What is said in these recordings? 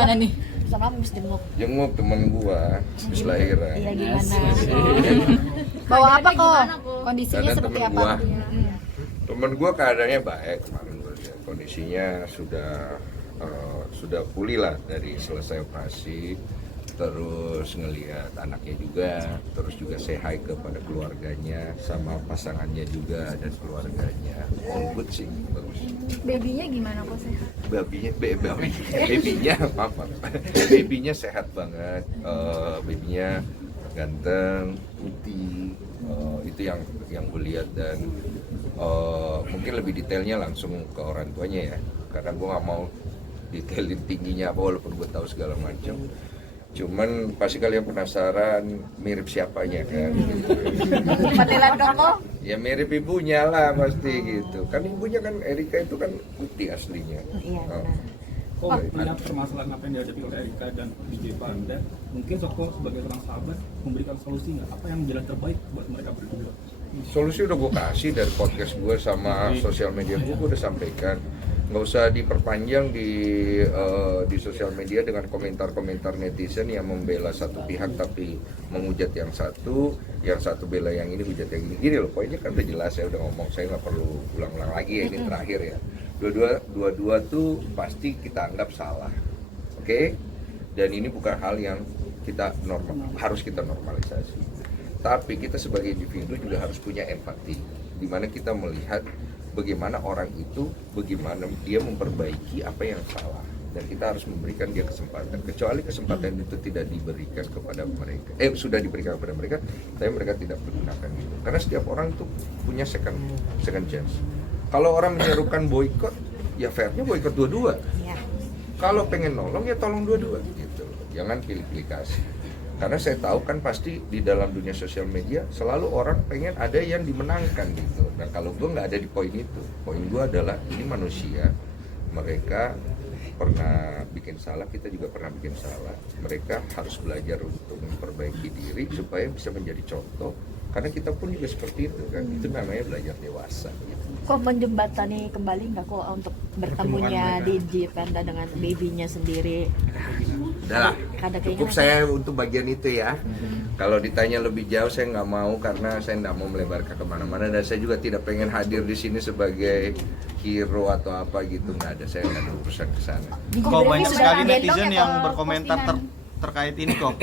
Mana nih? Sama habis jenguk. Jenguk temen gua habis lahiran. Iya gimana? Bawa apa kok? Kondisinya Karena seperti temen apa? gua, temen gua keadaannya baik kemarin gua lihat. Kondisinya sudah pulih lah dari selesai operasi, terus ngelihat anaknya juga, terus juga say hi kepada keluarganya sama pasangannya juga dan keluarganya. All good sih, bagus. Babynya gimana kok sehat? Babynya apa? Babynya sehat banget, babynya ganteng, putih, itu yang gue lihat dan mungkin lebih detailnya langsung ke orang tuanya ya, karena gue nggak mau detailin tingginya apa walaupun gue tahu segala macam. Cuman pasti kalian penasaran mirip siapanya kan? Panggilan dong kok. Ya mirip ibunya lah pasti gitu. Kan ibunya kan Erika itu kan putih aslinya. Iya Oh. benar. Kok melihat permasalahan apa yang dihadapi oleh Erika dan DJ Panda, mungkin Soko sebagai seorang sahabat memberikan solusi nggak? Apa yang jalan terbaik buat mereka berdua? Solusi udah gue kasih dari podcast gue sama sosial media gue udah sampaikan. Nggak usah diperpanjang di sosial media dengan komentar-komentar netizen yang membela satu pihak tapi menghujat yang satu bela yang ini, hujat yang ini. Gini loh, poinnya kan udah jelas, saya udah ngomong, saya nggak perlu ulang-ulang lagi ya, ini terakhir ya. Dua-dua tuh pasti kita anggap salah, oke? Dan ini bukan hal yang harus kita normalisasi. Tapi kita sebagai individu juga harus punya empati, di mana kita melihat bagaimana orang itu, bagaimana dia memperbaiki apa yang salah, dan kita harus memberikan dia kesempatan. Kecuali kesempatan itu tidak diberikan kepada mereka, sudah diberikan kepada mereka, tapi mereka tidak menggunakan itu. Karena setiap orang tuh punya second chance. Kalau orang menyerukan boykot, ya fairnya boykot dua-dua. Iya. Kalau pengen nolong ya tolong dua-dua gitu. Jangan pilih-pilih kasih. Karena saya tahu kan pasti di dalam dunia sosial media selalu orang pengen ada yang dimenangkan gitu. Dan kalau gue nggak ada di poin itu, poin gue adalah ini manusia, mereka pernah bikin salah, kita juga pernah bikin salah. Mereka harus belajar untuk memperbaiki diri supaya bisa menjadi contoh. Karena kita pun juga seperti itu kan, itu namanya belajar dewasa. Gitu. Kok menjembatani kembali nggak kok untuk bertemunya DJ Panda dengan babynya sendiri? Udahlah, Ada cukup keinginan. saya untuk bagian itu ya. Kalau ditanya lebih jauh saya nggak mau karena saya nggak mau melebarkan kemana-mana dan saya juga tidak pengen hadir di sini sebagai hero atau apa gitu, nggak ada, saya nggak ada urusan ke sana. Kok banyak sudah sekali gendong netizen ya yang kalau berkomentar postingan? terkait ini kok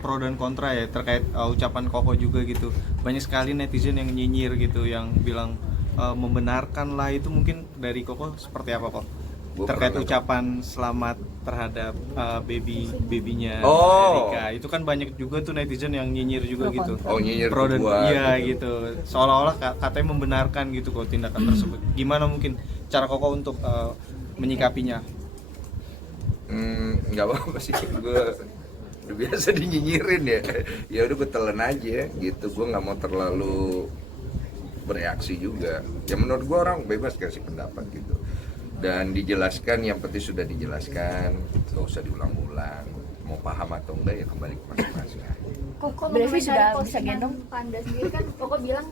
pro dan kontra ya terkait ucapan Koko juga gitu. Banyak sekali netizen yang nyinyir gitu, yang bilang membenarkan lah itu. Mungkin dari Koko seperti apa kok terkait ucapan selamat terhadap babynya Erika? Itu kan banyak juga tuh netizen yang nyinyir juga gitu. Oh, nyinyir Pro dan gua, iya gitu. gitu. Seolah-olah katanya membenarkan gitu kok tindakan tersebut. Gimana mungkin cara Koko untuk menyikapinya? Nggak apa-apa sih, gue udah biasa dinyinyirin ya. Ya udah gue telan aja gitu, gue nggak mau terlalu bereaksi juga. Ya menurut gue orang bebas kasih pendapat gitu. Dan dijelaskan, yang penting sudah dijelaskan, nggak usah diulang-ulang. Mau paham atau enggak ya kembali ke masing-masing. Koko Berarti sudah bisa gendong? Panda sendiri kan Koko bilang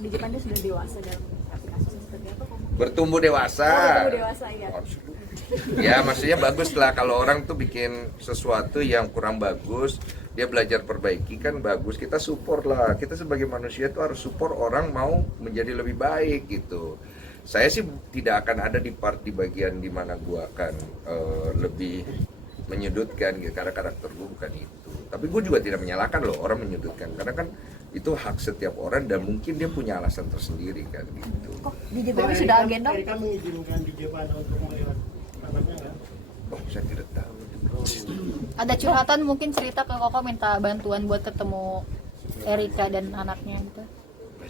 DJ Panda sudah dewasa dalam kasus seperti apa Koko? Bertumbuh dewasa. Bertumbuh dewasa ya. Ya maksudnya bagus lah kalau orang tuh bikin sesuatu yang kurang bagus, dia belajar perbaiki kan bagus, kita support lah. Kita sebagai manusia tuh harus support orang mau menjadi lebih baik gitu. Saya sih tidak akan ada di bagian dimana gua akan lebih menyudutkan gitu, karena karakter gua bukan itu. Tapi gua juga tidak menyalahkan loh orang menyudutkan, karena kan itu hak setiap orang dan mungkin dia punya alasan tersendiri kan gitu. Kok DJ baby sudah gendong? Erika mengizinkan DJ Panda untuk melihat anaknya nggak? Oh saya tidak tahu. Ada curhatan mungkin cerita ke Koko minta bantuan buat ketemu Erika dan anaknya gitu.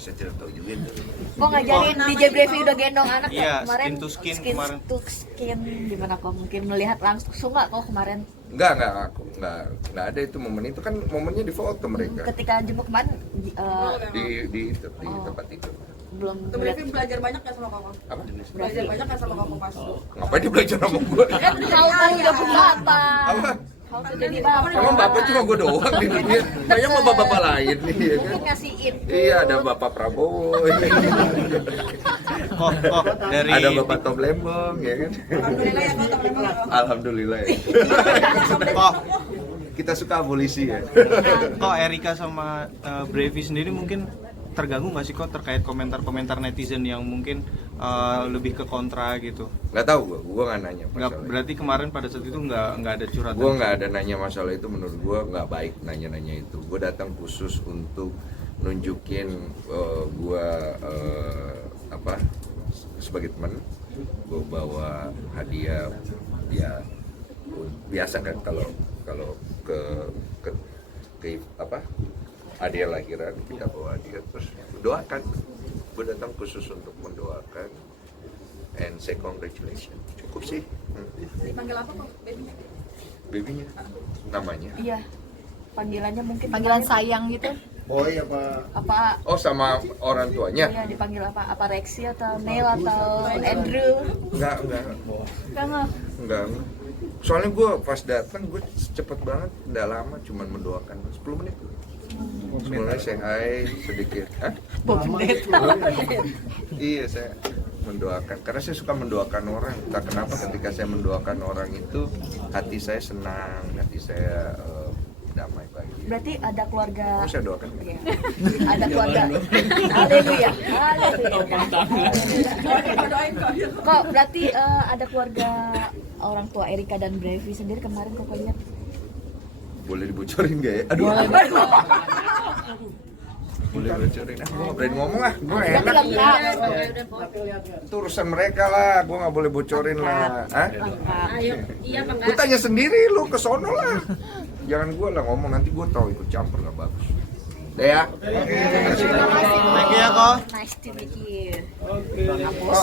Saya tidak tahu juga itu. Kok ngajarin DJ Brevi udah gendong anak ya Iya, kemarin? skin to skin kemarin. to skin gimana kok mungkin melihat langsung nggak kok kemarin? Enggak ada itu momen itu kan momennya di foto mereka Ketika jemput kemarin di tempat itu. belum Itu Brevi belajar banyak kan sama Koko? Apa? Belajar banyak kan sama Koko pas itu? Ngapain dia belajar sama gue? Kan tahu jemput apa? Apa? jadi bapak. Emang bapak cuma gue doang di dunia. Kayaknya mau bapak-bapak lain nih ya kan. Mungkin ngasih info. Iya, ada Bapak Prabowo, Kok dari ada Bapak Tom Lembong, ya kan? Alhamdulillah ya kalau teman-teman. Alhamdulillah ya. kok Kita suka abolisi ya. kok Erika sama Brevi sendiri mungkin terganggu nggak sih kok terkait komentar-komentar netizen yang mungkin lebih ke kontra gitu? Nggak tahu gue nggak nanya Nggak, masalah. berarti kemarin pada saat itu nggak ada curhatan? Gue nggak ada nanya masalah itu, menurut gue nggak baik nanya-nanya itu. Gue datang khusus untuk nunjukin gue sebagai teman. Gue bawa hadiah ya biasa kan kalau ke hadiah lahiran kita bawa hadiah terus doakan. Gue datang khusus untuk mendoakan and say congratulations. Cukup sih. Dipanggil apa kok babynya? Babynya namanya. Iya. Panggilannya mungkin Panggilan sayang gitu. Boy apa? apa? Oh, sama orang tuanya? Iya, dipanggil apa? Apa Rexy atau Neil atau Andrew? Enggak. Enggak. Soalnya gue pas datang gue cepet banget, nggak lama, cuman mendoakan 10 menit. Sebenarnya saya hai sedikit. Hah? Iya, saya mendoakan karena saya suka mendoakan orang. Entah kenapa ketika saya mendoakan orang itu hati saya senang, hati saya damai bahagia. Berarti ada keluarga. Mau saya doakan? Iya. Ada keluarga. Haleluya. Kok berarti ada keluarga orang tua Erika dan Brevi sendiri kemarin kok lihat? Boleh dibocorin nggak ya? Aduh. Boleh bocorin? Gue nggak berani ngomong ah, gue enak. Itu urusan mereka lah, gue nggak boleh bocorin lah. Hah? Ayo, iya Bang. Lu tanya sendiri, lu ke sono lah. Jangan gue lah ngomong, nanti gue tahu ikut campur nggak bagus. Udah ya. Thank you ya kok. Nice to meet you. Oke. Aku